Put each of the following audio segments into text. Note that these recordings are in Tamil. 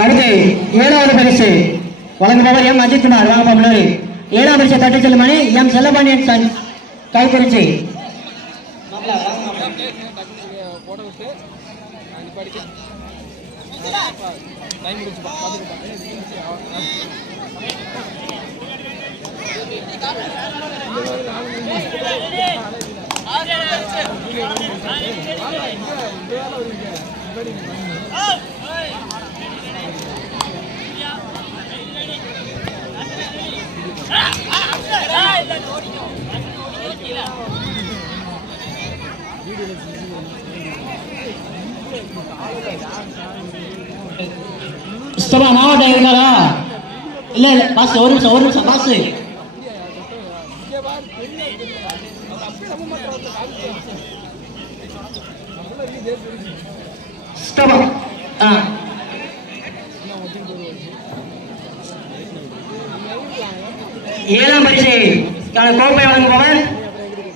அடுத்து ஏழாவது பரிசு வழங்குபவர் எம் அஜித்குமார் வாங்க முன்னாடி ஏழாவது பரிசு தட்டு செல்லும் மணி எம் செல்லபாண்டியன் சன் கைக்குறிச்சி போட மாவட்ட இருந்தாரா இல்ல இல்ல பாஸ் ஒரு நிமிஷம் ஒரு நிமிஷம் பாஸ் சுத்தமா ஏழாம் பரிசை கோப்பை வழங்குபவர்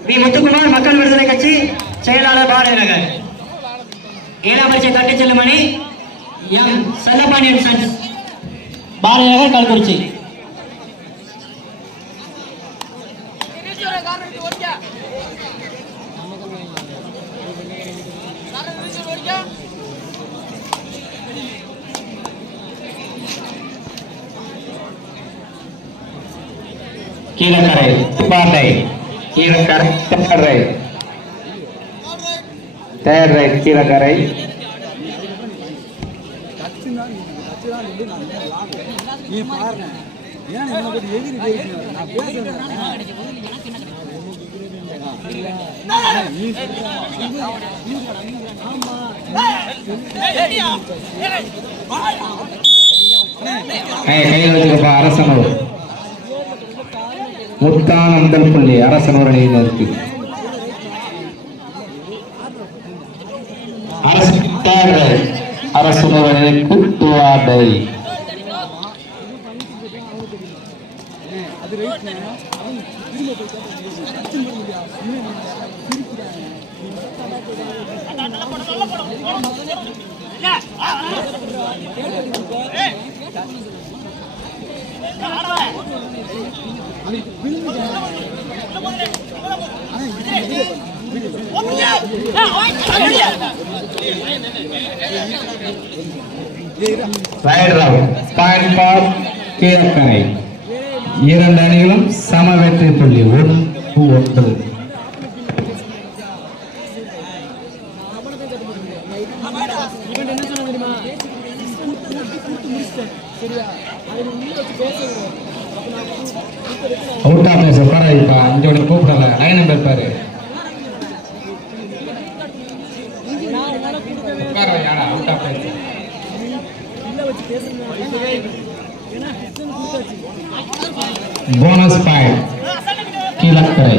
வி. முத்துக்குமார் மக்கள் விடுதலை கட்சி செயலாளர் பாரதி நகர் ஏழாம் பரிசை தட்டி செல்லும் அணி எம். செல்லப்பாண்டியன் சன்ஸ் பாரதி நகர் கல்குறிச்சி கீழக்கரை பாட்டை Keezhakarai third right third right Keezhakarai நீ பாருங்க ஏன் என்ன கீழக்கரை எதிரி கீழக்கரை நான் பேசுறேன் ஏய், கையில் வச்சுக்கப்பா அரசனூர். முத்தானந்தல் புள்ளி அரசனூர் அணியில் இருக்கு. அரசு தேர்ட் அணிக்கு துவாடை இரண்டு அணிகளும் சம வெற்றி புள்ளி ஒன்று ஒன்று. ஹெட்சன் கொடுத்தாச்சு போனஸ் பாயிண்ட் கீழக்கரை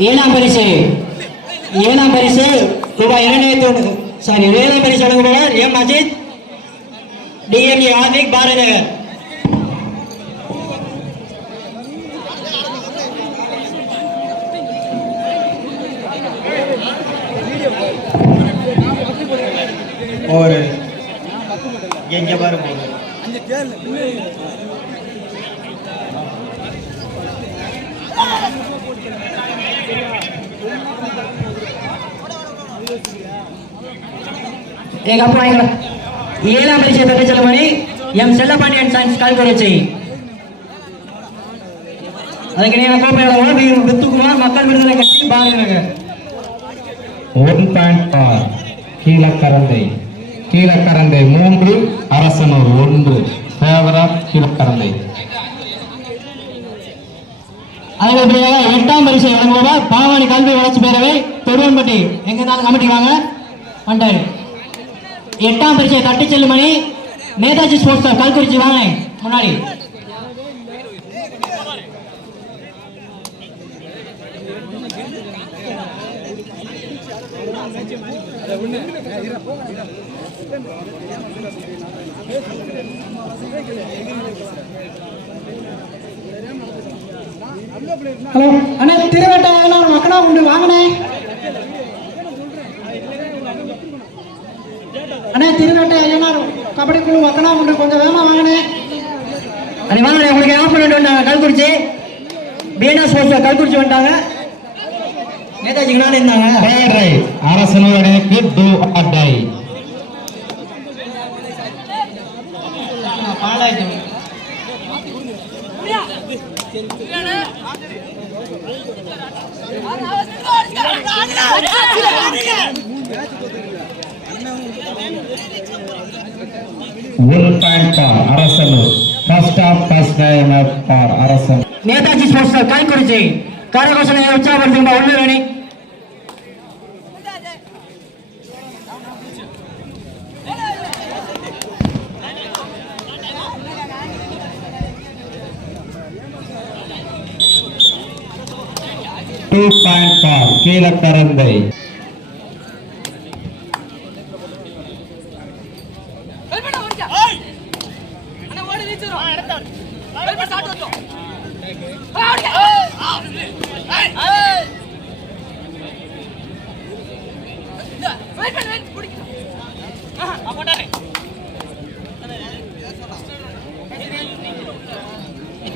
ஏழாம் பரிசு? ஏழாம் பரிசு? ரூபாய் இரண்டாயிரத்தி ஒன்று சாரி ஏழாம் பரிசு வழங்குபவர் எம் அஜித் டிஎம்ஏ ஆர்விக் பாரதி நகர் எங்க பாருங்க. அந்த எங்க அப்பா எங்க ஏழாம் பரிசு பெற்ற செல்லுமணி எம். செல்லப்பாண்டியன் சயின்ஸ் கல்குறிச்சி அதுக்கு நீங்க கோப்பையாளர் we Makkal Viduthalai Katchi Bharathi one point for Keezhakaranthai. Keezhakaranthai மூன்று அரசனூர் ஒன்று. ஃபேவர் கீழக்கரந்தை. அதுக்கப்புறம் எட்டாம் பரிசு வழங்குபவர் பாவாணி கல்வி வளர்ச்சி பேரவை. தொடுவன்பட்டி எங்க இருந்தாலும் கமிட்டி வாங்க. வந்துட்டாரு. எட்டாம் பரிசை தட்டி செல்லுமணி நேதாஜி ஸ்போர்ட்ஸ் கல்குறிச்சி வாங்க முன்னாடி அதை ஹலோ அண்ணே திருவேட்டை நான் மக்களா உண்டு வாங்கண்ணே அண்ணே திருவேட்டை ஐயனார் கபடி குழு மக்களா உண்டு. கொஞ்சம் வேகமா வாங்கண்ணே. அண்ணே வாங்க உங்களுக்கு ஆஃபர் வந்தாங்க கல்குறிச்சி. பீனா ஸ்போர்ட்ஸ் கல்குறிச்சி வந்துட்டாங்க. நேதாஜிக்கு நாள் இருந்தாங்க. Third right, அரசனூர் அணிக்கு do or die. Netaji sports Kalkurichi கரகோசனை உற்சாகப்படுத்துகின்ற உள்ளூர் அணி Two point for Keezhakaranthai.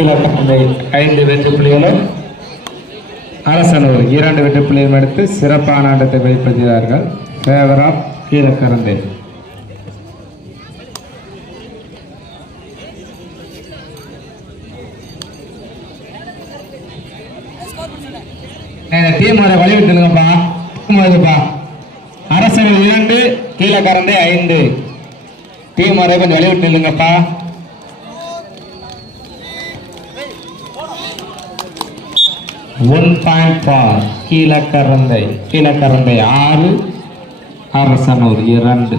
Keezhakaranthai ஐந்து வெற்றி புள்ளிகளும் அரசனூர் இரண்டு வெற்றி புள்ளிகளும் எடுத்து சிறப்பான ஆட்டத்தை வெளிப்படுத்தினார்கள். ஃபேவர் ஆஃப் கீழக்கரந்தை இந்த டீம் வர வழி வருதுப்பா அரசனூர் இரண்டு கீழக்கரந்தை ஐந்து. டீம் வர கொஞ்சம் வழி விட்டுருங்கப்பா one point for Keezhakaranthai Keezhakaranthai ஆறு அரசனூர் இரண்டு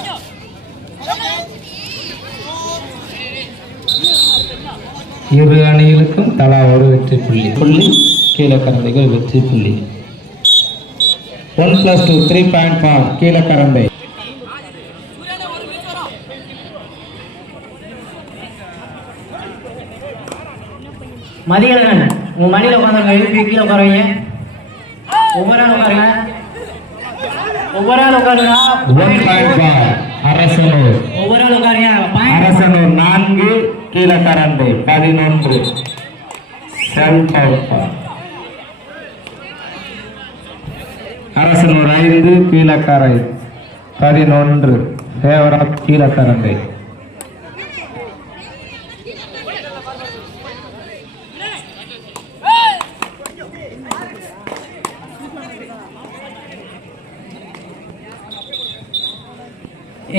இரு அணிகளுக்கும் தலா ஒரு வெற்றி புள்ளி. புள்ளி கீழக்கரந்தைகள் வெற்றி புள்ளி. One plus two three point five Keezhakaranthai. Mathiyazhagan உங்க மடியில உட்காந்துருங்க எழுப்பி கீழே உட்காருவீங்க. ஒவ்வொரு ஆள் உட்காருங்க. ஒவ்வொரு ஆள் உட்காருங்க. அரசனூர். ஒவ்வொரு ஆள் உட்காருங்க அரசனூர் நான்கு கீழக்கரந்தை பதினொன்று. அரசனூர் ஐந்து கீழக்கரை. பதினொன்று. ஃபேவர் ஆஃப் கீழக்கரந்தை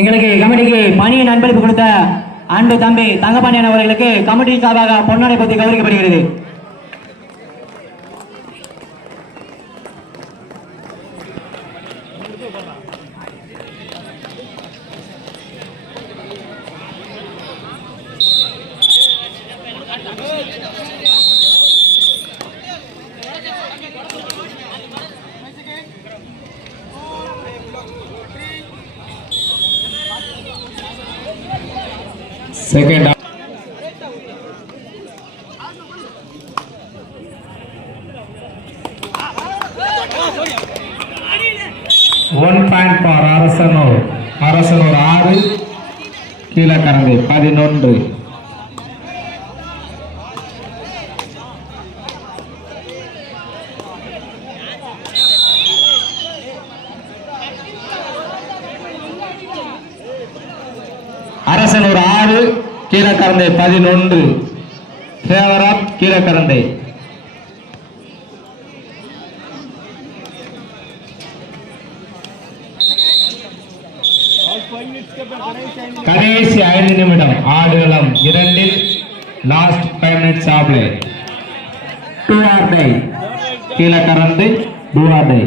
எங்களுக்கு கமிட்டிக்கு பணியின் அன்பளிப்பு கொடுத்த அன்பு தம்பி தங்கப்பாண்டியன் அவர்களுக்கு கமிட்டி சார்பாக பொன்னாடை பற்றி கௌரவிக்கப்படுகிறது. Second. கீழக்கரந்தை பதினொன்று. Favour of Keelakarandai. கடைசி ஐந்து நிமிடம். ஆடுகளம் இரண்டில் last five minutes ஆப்லே do or die Keelakarandai do or die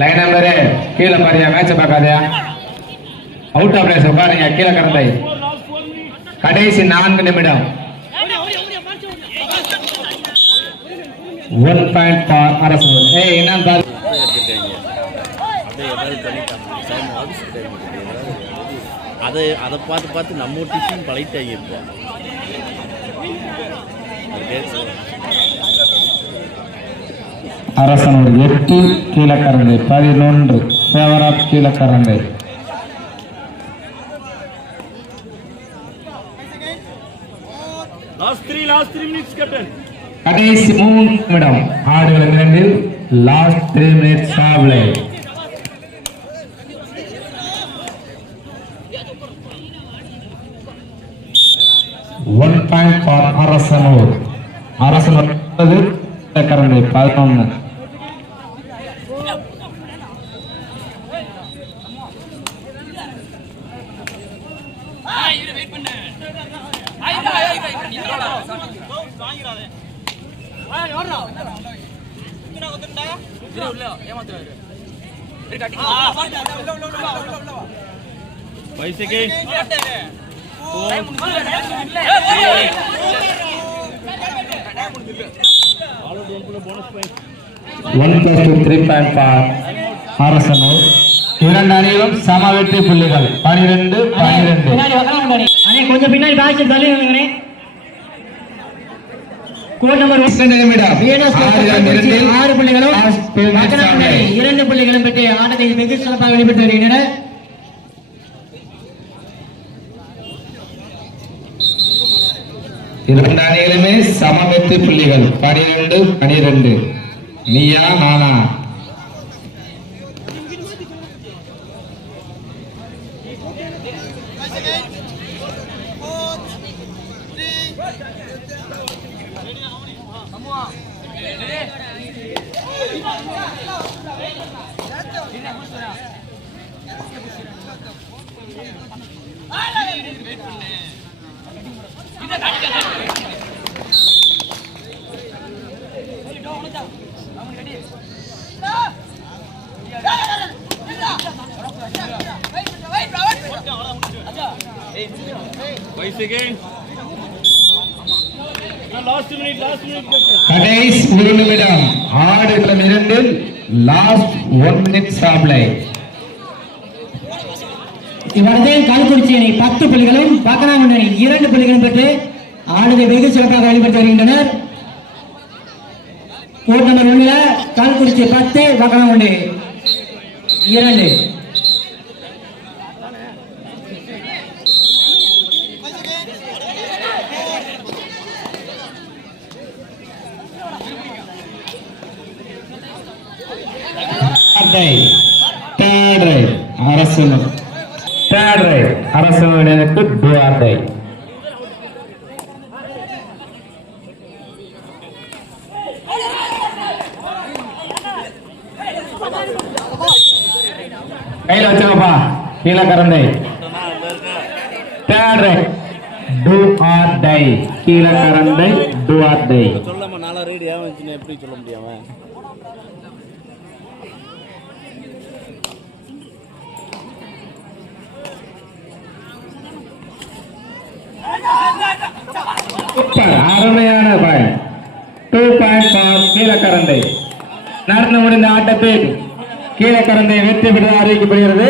line number கீழே பாருங்க மேட்ச பார்க்காதயா? அவுட் ஆஃப் பிளேஸ் உட்காருங்க கீழே கரந்தை கடைசி நான்கு நிமிடம். ஒன் பாயிண்ட் ஃபார் அரசு ஏய் என்ன பாரு அப்படியே ஏதாவது பண்ணிட்டாங்க டைம் ஆஃபீஸ் டைம் அதை அதை பார்த்து பார்த்து நம்ம டிஃபின் அது கேட்கு அரசனூர் எட்டு கீழக்கரந்தை பதினொன்று favour of Keezhakaranthai last three last three minutes captain கடைசி மூணு நிமிடம். ஆடுகள் இரண்டில் last three minutes ஆப்லே one point for Arasanur Arasanur என்பது பதினொன்று five second one plus two three point for Arasanur இரண்டு அணியிலும் சம வெற்றி புள்ளிகள். பனிரெண்டு பனிரெண்டு. கொஞ்சம் பின்னாடி பேட்ச் தள்ளி நில்லுங்கண்ணே. கோட் நம்பர் ஆறு புள்ளிகளும். இரண்டு புள்ளிகளும் பெற்று ஆட்டத்தை வெகு சிறப்பாக வெளிப்பட்டு வருகின்றனர். இரண்டு அணிகளுமே சம புள்ளிகள். பனிரெண்டு பனிரெண்டு. நீயா நானா? ஃபைவ் செகண்ட் கடைசி ஒரு நிமிடம் ஆடுகளம் இரண்டில் லாஸ்ட் ஒன் மினிட் சாப்லை இவரது கள்ளக்குறிச்சி அணி பத்து புள்ளிகளும் பக்கனாமண்டி அணி இரண்டு புள்ளிகளும் பெற்று ஆடுதை வெகு சிறப்பாக வெளிப்படுத்தி வருகின்றனர். கோட் நம்பர் ஒண்ணுல கள்ளக்குறிச்சி பத்து பக்கனாமண்டி இரண்டு. தேர்ட் ரைட் அரசு தேர்ட் அரசனுக்கு டூ ஆர் டை கையில வச்சுக்கப்பா. கீழே கரண்டை. Third right do or die கீழே கரண்டை டூ ஆர் டை சொல்லாம நாலா ரீடியா எப்படி சொல்ல முடியாம அருமையான point two point for Keezhakaranthai. நடந்து முடிந்த ஆட்டத்தில் கீழக்கரந்தை வெற்றி பெற அறிவிக்கப்படுகிறது.